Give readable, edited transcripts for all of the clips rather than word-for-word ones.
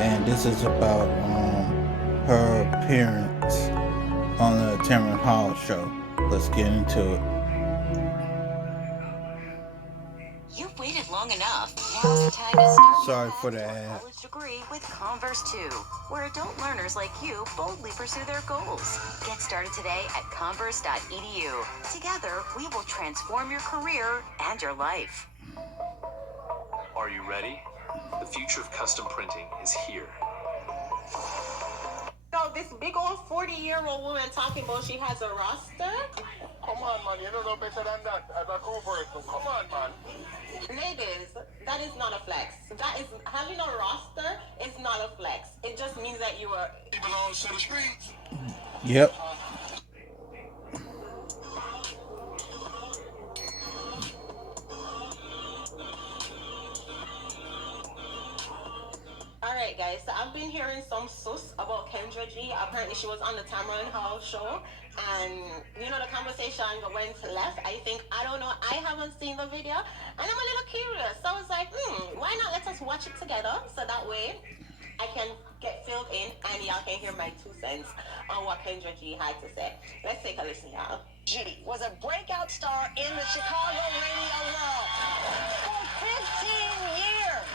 and this is about her appearance on the Tamron Hall show. Let's get into it. You've waited long enough. Now's the time to start. Sorry for the ad. College degree with Converse 2, where adult learners like you boldly pursue their goals. Get started today at converse.edu. Together, we will transform your career and your life. Are you ready? The future of custom printing is here. So this big old 40-year-old woman talking about she has a roster? Come on, man. You don't know better than that as a crew person. Come on, man. Ladies, that is not a flex. That is having a roster is not a flex. It just means that you are. He belongs to the streets. Yep. Alright guys, so I've been hearing some sus about Kendra G. Apparently she was on the Tamron Hall show and you know the conversation went left. I don't know, I haven't seen the video and I'm a little curious. So I was like, why not let us watch it together so that way I can get filled in and y'all can hear my 2 cents on what Kendra G had to say. Let's take a listen, y'all. G was a breakout star in the Chicago radio world for 15 years.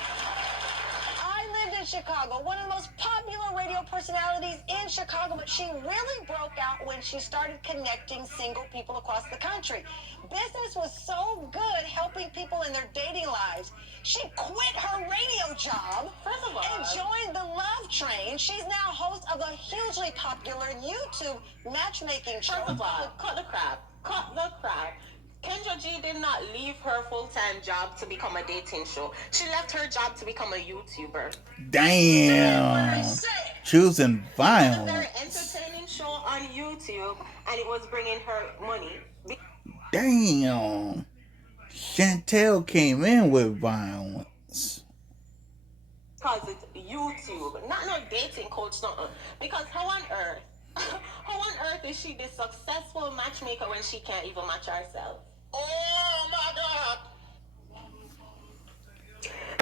I lived in Chicago, one of the most popular radio personalities in Chicago, but she really broke out when she started connecting single people across the country. Business was so good helping people in their dating lives. She quit her radio job First of all, and joined the Love Train. She's now host of a hugely popular YouTube matchmaking show. first of all, cut the crap. Cut the crap. Kendra G did not leave her full-time job to become a dating show. She left her job to become a YouTuber. Damn. Choosing A very violence. entertaining show on YouTube, and it was bringing her money. Damn. Chantel came in with violence. Because it's YouTube, not no dating coach, nothing. Because how on earth is she this successful matchmaker when she can't even match herself? Oh, my God.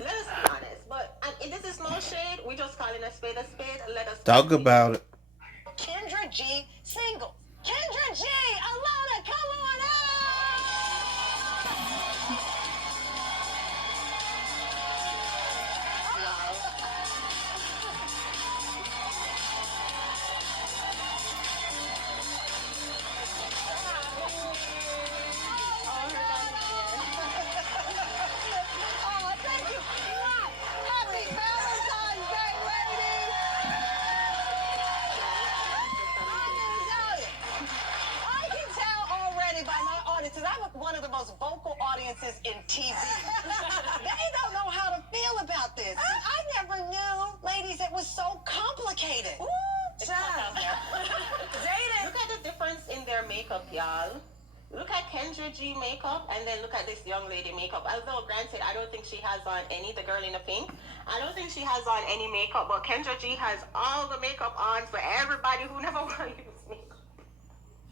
Let us be honest, but and this is no shade. We just calling a spade a spade. Let us Talk about it. Kendra G single. Kendra G, Alana, come on out! Oh, thank you. Happy Valentine's Day, ladies! I can tell already by my audiences. I'm one of the most vocal audiences in TV. They don't know how to feel about this. I never knew, ladies, it was so complicated. It's not out there. Look at the difference in their makeup, y'all. Look at Kendra G makeup and then look at this young lady makeup. Although granted, I don't think she has on any, the girl in the pink. I don't think she has on any makeup, but Kendra G has all the makeup on for everybody who never want to use makeup.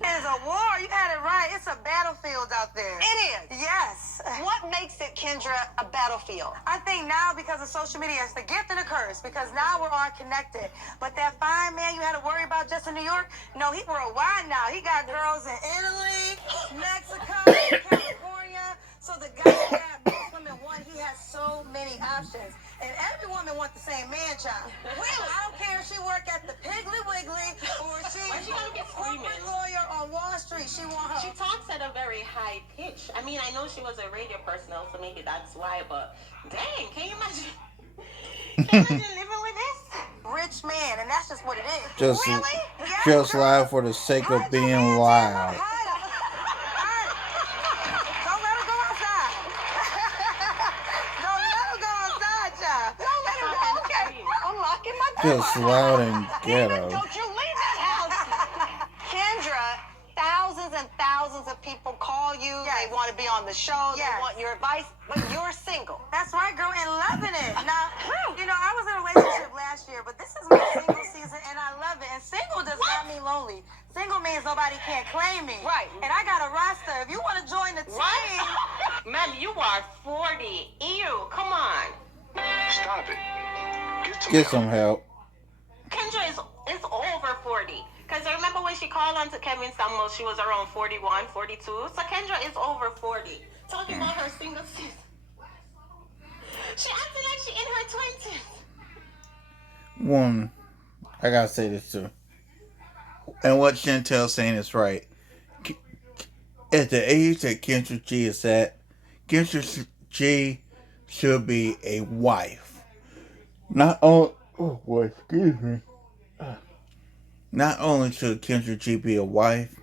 It's a war. You had it right. It's a battlefield out there. It is. Yes. What makes it, Kendra, a battlefield? I think now because of social media, it's the gift and the curse because now we're all connected. But that fine man you had to worry about just in New York, no, he worldwide now. He got girls in Italy, Mexico, California. So the guy that most women want, he has so many options. And every woman wants the same man child. Really, I don't care if she work at the Piggly Wiggly or Why she gotta be a corporate screaming? lawyer on Wall Street. She want her. She talks at a very high pitch. I mean, I know she was a radio personnel, so maybe that's why, but dang, can you imagine? Can you imagine living with this? Rich man, and that's just what it is. Just, Really? Yeah, just girl. loud for the sake of Hide your being hands in. loud. Hide 'em. Hide 'em. Don't let her go outside. Don't let her go outside, child. Don't let her go. Okay, I'm locking my door. Just loud and ghetto. Don't you leave that house! Kendra, thousands and thousands of people call you. Yes. They want to be on the show. Yes. They want your advice, but you're single. That's right, girl, and loving it. Now, you know, I was in a relationship last year, but this is my single season, and I love it. And single does not mean lonely. Single means nobody can't claim me. Right. And I got a roster. If you want to join the team, Ma'am, you are 40. Ew, come on. Stop it. Get some help. Kendra is over 40. Because I remember when she called on to Kevin Samuels, she was around 41, 42. So Kendra is over 40. Talking about her single season. She acted like she in her 20s. One, I gotta say this too. And what Chantel's saying is right. At the age that Kendra G is at, Kendra G should be a wife. Not only, oh boy, excuse me. Not only should Kendra G be a wife,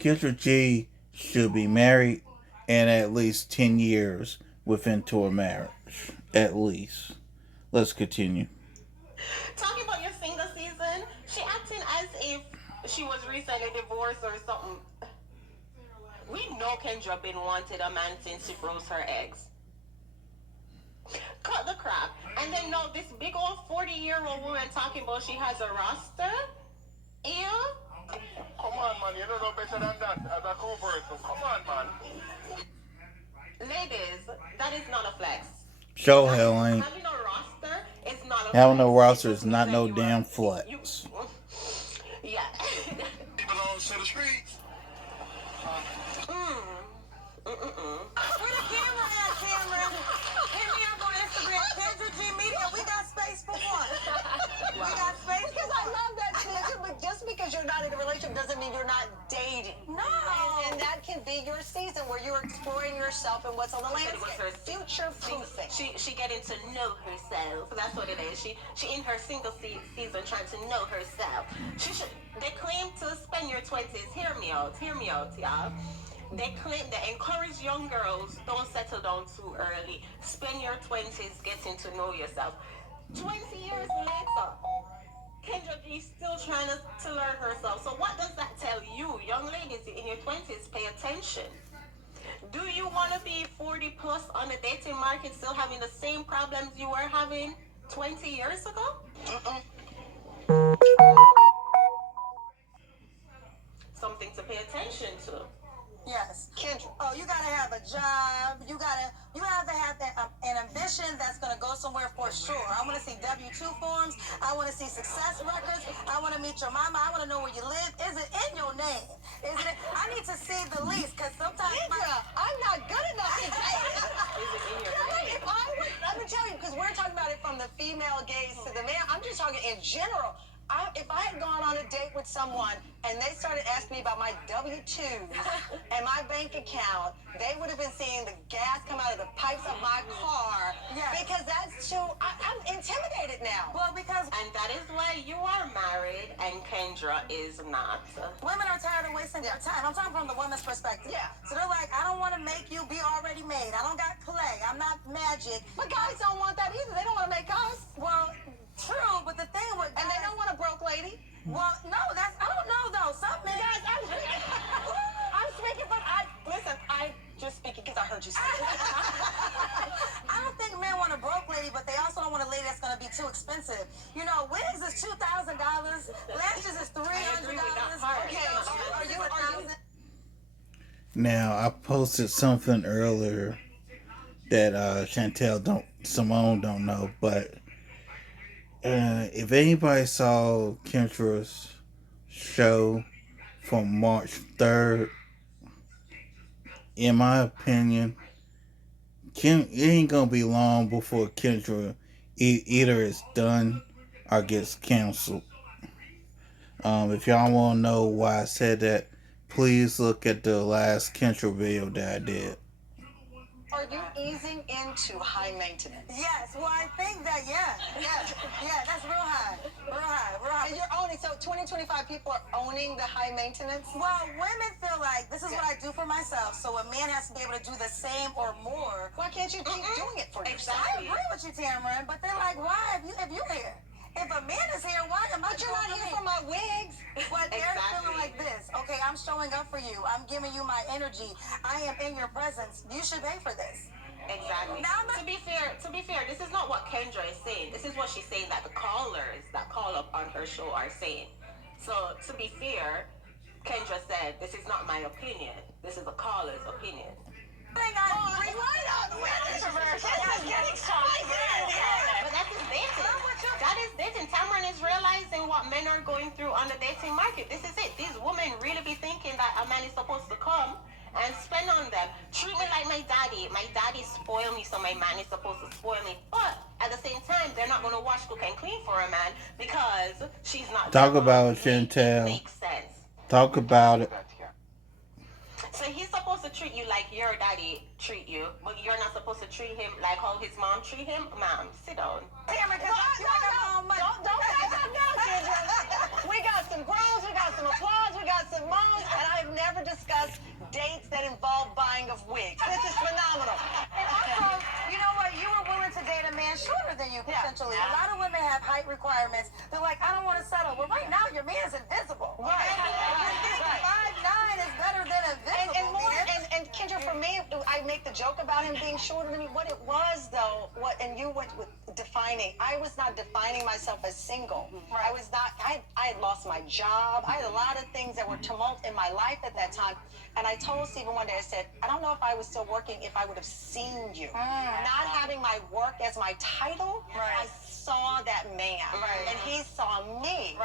Kendra G should be married and at least 10 years within to a marriage. At least. Let's continue. Talking about your single season, she acting as if she was recently divorced or something. We know Kendra been wanted a man since she froze her eggs. Cut the crap. And then no, this big old 40-year-old woman talking about she has a roster? Ew. Come on, man. You don't know better than that as a cool person. Come on, man. Ladies, that is not a flex. Show hell ain't. Having a roster is not a Having flex. a roster is not no damn flex. Yeah. He belongs to the streets. Where the camera at, Cameron? Hit me up on Instagram, Kendra G Media. We got space for one. We got space Because I love that too, but just because you're not in a relationship doesn't mean you're not dating. No. And that can be your season where you're exploring yourself and what's on the landscape. Future proofing. She getting to know herself. That's what it is. She in her single season trying to know herself. They claim to spend your 20s. Hear me out, y'all. They encourage young girls, don't settle down too early. Spend your 20s getting to know yourself. 20 years later, Kendra G still trying to learn herself. So what does that tell you? Young ladies in your 20s, pay attention. Do you want to be 40 plus on the dating market still having the same problems you were having 20 years ago? Something to pay attention to. Yes. Kendra. Oh, you gotta have a job. You have to have an ambition that's gonna go somewhere for sure. I want to see W-2 forms. I want to see success records. I want to meet your mama. I want to know where you live. Is it in your name? Is it? I need to see the lease because sometimes. Kendra, I'm not good enough to date. Is it in your name? Let me tell you, because we're talking about it from the female gaze to the man. I'm just talking in general. If I had gone on a date with someone and they started asking me about my W-2s and my bank account, they would have been seeing the gas come out of the pipes of my car. Yes. Because that's too. I'm intimidated now. Well, because And that is why you are married and Kendra is not. women are tired of wasting their time. I'm talking from the woman's perspective. Yeah. So they're like, I don't want to make you be already made. I don't got clay. I'm not magic. But guys don't want that either. They don't want to make us. Well, true, but the thing with And they don't want a broke lady. well, no, I don't know though. Some men. Guys, I'm speaking, but I'm just speaking because I heard you say it. I don't think men want a broke lady, but they also don't want a lady that's going to be too expensive. You know, wigs is $2,000, lashes is $300. Okay, are you? Now, I posted something earlier that Simone don't know, but if anybody saw Kendra's show from March 3rd, in my opinion, it ain't gonna be long before Kendra either is done or gets canceled. If y'all want to know why I said that, please look at the last Kendra video that I did. Are you easing into high maintenance? Yes, well, I think that, yeah, that's real high. And you're owning, so 2025 people are owning the high maintenance? Well, women feel like this is what I do for myself, so a man has to be able to do the same or more. Why can't you keep doing it for yourself? I agree with you, Tamron, but they're like, why if you here? If a man is here, why am I? But you're not here for my wigs. But they're Exactly. feeling like this. Okay, I'm showing up for you. I'm giving you my energy. I am in your presence. You should pay for this. Exactly. Now, to be fair, this is not what Kendra is saying. This is what she's saying that the callers that call up on her show are saying. So to be fair, Kendra said, "This is not my opinion. This is a caller's opinion." They got Right on the way. Get excited. But that's his business. That is realizing what men are going through on the dating market. This is it. These women really be thinking that a man is supposed to come and spend on them. Treat me like my daddy. My daddy spoiled me, so my man is supposed to spoil me. But at the same time, they're not going to wash, cook, and clean for a man because she's not. Talk about it, Chantel. Makes sense. Talk about it. So he's supposed to treat you like your daddy treat you, but you're not supposed to treat him like how his mom treat him. Mom, sit down. Tamara, don't say that now, Kendra. We got some groans, we got some applause, we got some moans, and I've never discussed dates that involve buying of wigs. This is phenomenal. And also, you know what? You were willing to date a man shorter than you, potentially. A lot of women have height requirements. They're like, I don't want to settle. Well, right now, your man's invisible. Right. 5'9" is better than invisible. And Kendra, for me, I make the joke about him being shorter than me. What it was, though, and you went with defining, I was not defining myself as single. I was not, I had lost my job. I had a lot of things that were tumult in my life at that time. And I told Stephen one day, I said, I don't know if I was still working if I would have seen you. Not having my work as my title, I saw that man. And he saw me.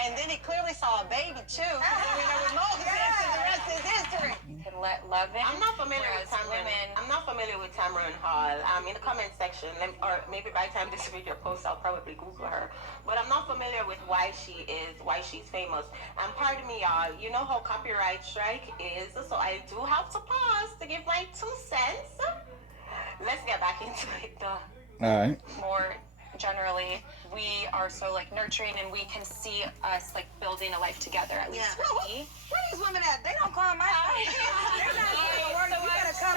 And then he clearly saw a baby, too. I mean, there was Moses, and the rest is history. Can let love in. I'm not familiar with Tamron. I'm not familiar with Tamron Hall. In the comment section, or maybe by the time this video posts, I'll probably Google her. But I'm not familiar with why she's famous. And pardon me, y'all. You know how copyright strike is, so I do have to pause to give my 2 cents. Let's get back into it, though. All right. More generally, we are so like nurturing, and we can see us like building a life together. At least for me. Where these women at? They don't call my phone. They're not doing the work. You gotta come.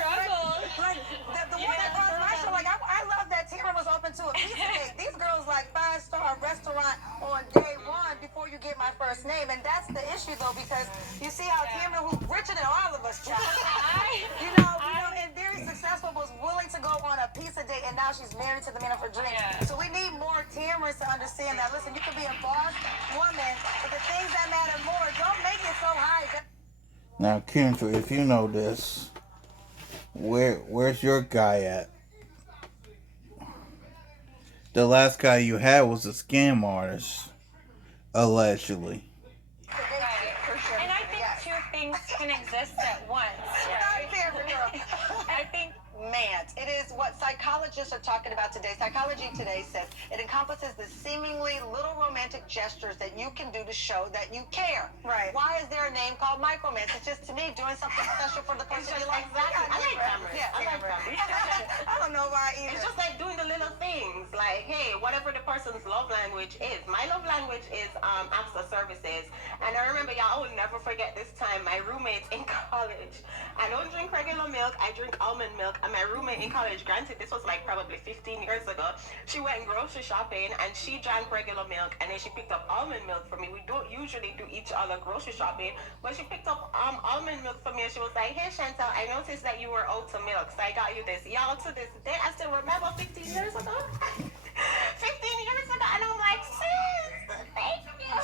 Like the one that calls my show, like I love that Tamara was open to a pizza date. These girls like 5-star restaurant on day 1 before you get my first name, and that's the issue though, because you see how Tamara, who's richer than all of us, child, you know, and very successful, was willing to go on a pizza date, and now she's married to the man of her dreams. So we need more Tamaras to understand that. Listen, you can be a boss woman, but the things that matter more, don't make it so high. Now, Kendra, if you know this, where's your guy at? The last guy you had was a scam artist, allegedly. And I think 2 things can exist at once. Right? I think It is what psychologists are talking about today. Psychology Today says it encompasses the seemingly little romantic gestures that you can do to show that you care. Why is there a name called micromance? It's just, to me, doing something special for the person you like. Exactly. I like cameras. Yeah, I like cameras. I don't know why either. It's just like doing the little things. Like, hey, whatever the person's love language is. My love language is acts of services. And I remember, y'all, I will never forget this time. My roommates in college, I don't drink regular milk. I drink almond milk. And my roommate in college, granted, this was like probably 15 years ago, she went grocery shopping and she drank regular milk, and then she picked up almond milk for me. We don't usually do each other grocery shopping, but she picked up almond milk for me, and she was like, hey Chantel, I noticed that you were out of milk, so I got you this. Y'all, to this day, I still remember 15 years ago. 15 years ago, and I'm like, sis, thank you.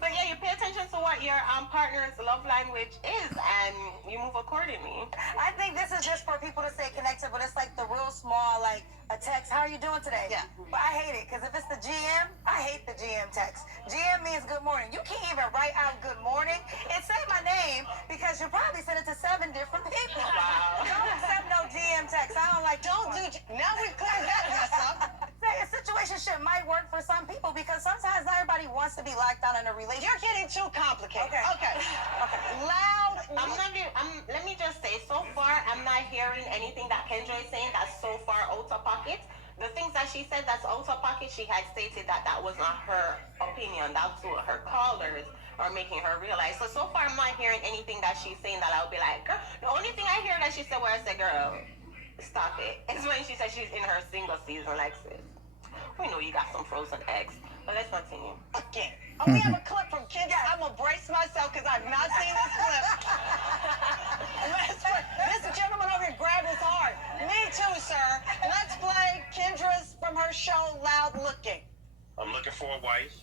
But yeah, you pay attention to what your partner's love language is, and you move accordingly. I think this is just for people to stay connected, but it's like the real small, like a text, how are you doing today? Yeah. But I hate it, because if it's the GM, I hate the GM text. GM means good morning. You can't even write out good morning and say my name, because you'll probably send it to 7 different people. Wow. Don't accept no GM text. I don't like, Now we've cleared that mess up. a situationship might work for some people, because sometimes not everybody wants to be locked down in a relationship. You're getting too complicated. Okay. Loud. Let me just say, so far, I'm not hearing anything that Kendra is saying that's so far out of pocket. The things that she said that's out of pocket, she had stated that that was not her opinion. That's what her callers are making her realize. So far, I'm not hearing anything that she's saying that I'll be like, girl. The only thing I hear that she said where I said, girl, stop it, is when she said she's in her single season. Like, sis, we know you got some frozen eggs, but let's continue. Again. Oh, we have a clip from Kendra. I'm going to brace myself because I've not seen this clip. This gentleman over here grabbed his heart. Me too, sir. Let's play Kendra's from her show, Loud Looking. I'm looking for a wife.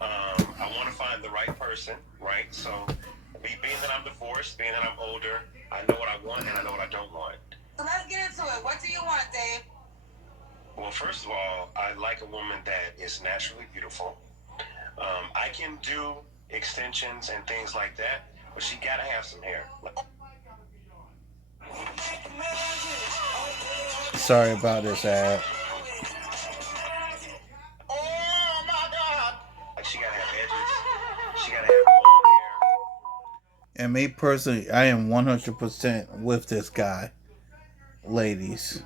I want to find the right person, right? So, being that I'm divorced, being that I'm older, I know what I want and I know what I don't want. So let's get into it. What do you want, Dave? Well, first of all, I like a woman that is naturally beautiful. I can do extensions and things like that, but she gotta have some hair. Sorry about this ad. Oh my God! Like she gotta have edges. She gotta have long hair. And me personally, I am 100% with this guy. Ladies.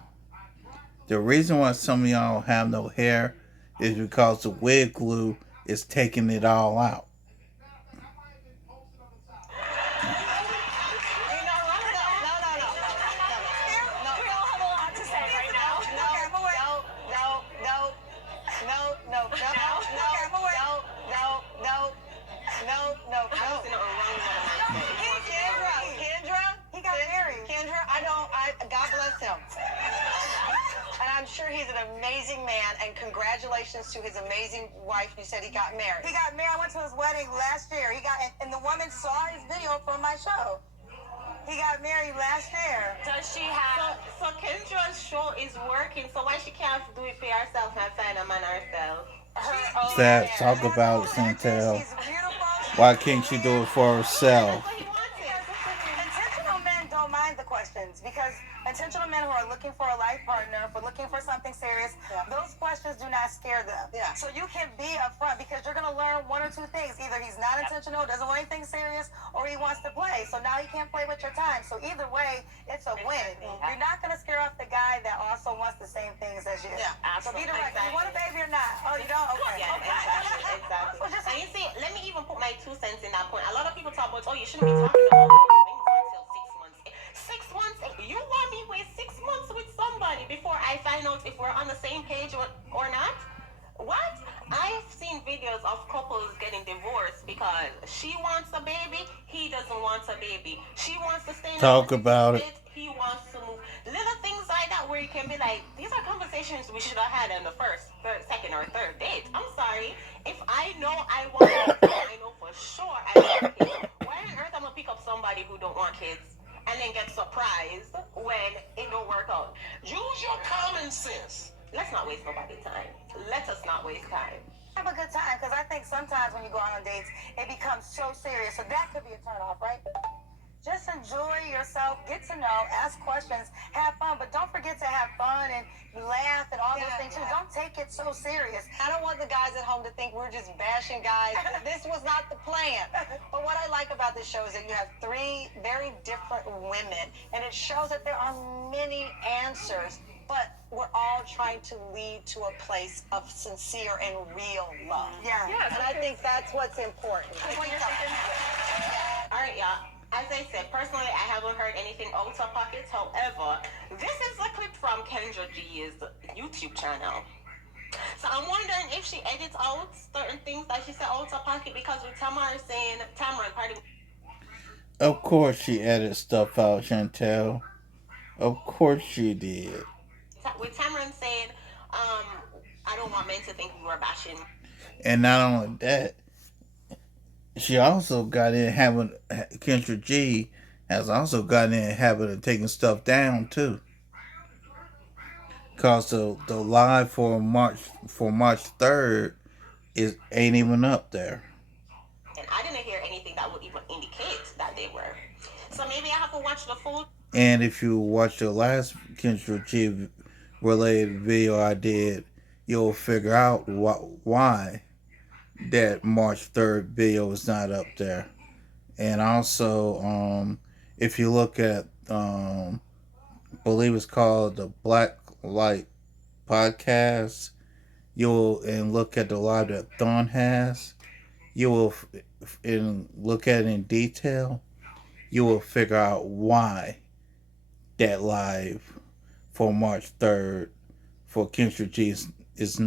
The reason why some of y'all have no hair is because the wig glue is taking it all out. I'm sure he's an amazing man, and congratulations to his amazing wife. You said he got married. He got married. I went to his wedding last year. And the woman saw his video from my show. He got married last year. Does she have? So Kendra's show is working. So why she can't do it for herself and find a man herself? That talk about it, Chantel. Why can't she do it for herself? Intentional men don't mind the questions because intentional men who are looking for a life partner, for looking for something serious, those questions do not scare them. Yeah. So you can be upfront because you're going to learn one or two things. Either he's not intentional, doesn't want anything serious, or he wants to play. So now he can't play with your time. So either way, it's a win. You're not going to scare off the guy that also wants the same things as you. Yeah, So be absolutely. direct. You want a baby or not? Oh, you don't? Okay. Yeah, Okay. exactly. Well, just And you see, let me even put my 2 cents in that point. A lot of people talk about, oh, you shouldn't be talking about those things until 6 months. 6 months? You want me wait 6 months with somebody before I find out if we're on the same page or not? What? I've seen videos of couples getting divorced because she wants a baby, he doesn't want a baby. She wants to stay in Talk a about it. he wants to move. Little things like that where you can be like, these are conversations we should have had on the first, third, second, or third date. I'm sorry. If I know I want kids, I know for sure I want kids. Why on earth I'm gonna pick up somebody who don't want kids and then get surprised when it don't work out? Use your common sense. Let's not waste nobody's time. Let us not waste time. Have a good time because I think sometimes when you go out on dates, it becomes so serious. So that could be a turn off, right? Just enjoy yourself, get to know, ask questions, have fun, but don't forget to have fun and laugh and all those things too. Don't take it so serious. I don't want the guys at home to think we're just bashing guys. This was not the plan. But what I like about this show is that you have 3 very different women, and it shows that there are many answers, but we're all trying to lead to a place of sincere and real love. Yeah. And I think that's what's important. All right, y'all. As I said, personally, I haven't heard anything out of pocket. However, this is a clip from Kendra G's YouTube channel. So I'm wondering if she edits out certain things that she said out of pocket because with Tamara saying, Of course she edited stuff out, Chantel. Of course she did. with Tamara saying, I don't want men to think we were bashing. And not only that, she also got in having Kendra G has also gotten in the habit of taking stuff down too. Cause the live for March 3rd ain't even up there. And I didn't hear anything that would even indicate that they were. So maybe I have to watch the full. And if you watch the last Kendra G related video I did, you'll figure out why that March 3rd video is not up there. And also, if you look at, I believe it's called the Black Light Podcast, and look at the live that Thon has, you will, and look at it in detail, you will figure out why that live for March 3rd for Kendra G is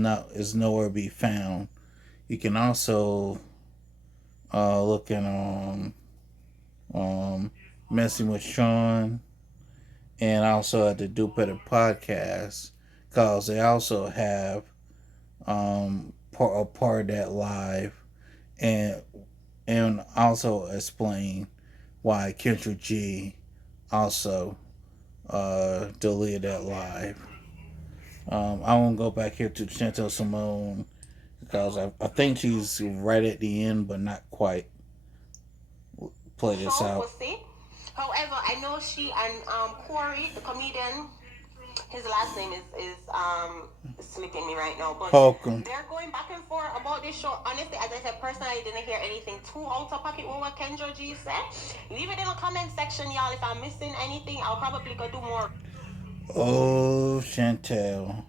nowhere to be found. You can also look at Messing with Sean and also at the Do Better Podcast because they also have a part of that live and also explain why Kendra G also deleted that live. I won't go back here to Chantel Simone because I think she's right at the end, but not quite. Play this So we'll out. see. However, I know she and Corey, the comedian, his last name is slipping me right now, but Holcomb. they're going back and forth about this show. Honestly, as I said, personally, I didn't hear anything too out of pocket with what Kendra G said. Leave it in the comment section, y'all. If I'm missing anything, I'll probably go do more. Oh, Chantel.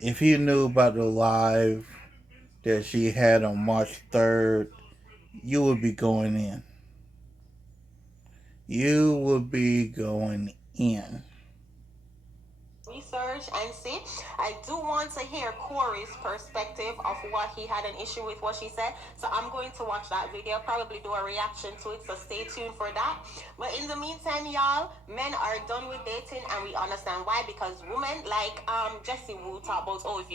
If you knew about the live that she had on March 3rd, you would be going in. You would be going in. Research and see. I do want to hear Corey's perspective of what he had an issue with what she said. So I'm going to watch that video, probably do a reaction to it. So stay tuned for that. But in the meantime, y'all, men are done with dating, and we understand why. Because women like Jessie Wu talk about, oh, if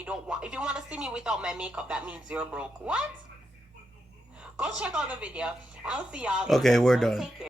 you want to see me without my makeup, that means you're broke. What? Go check out the video. I'll see y'all. Okay, we're done. Take care.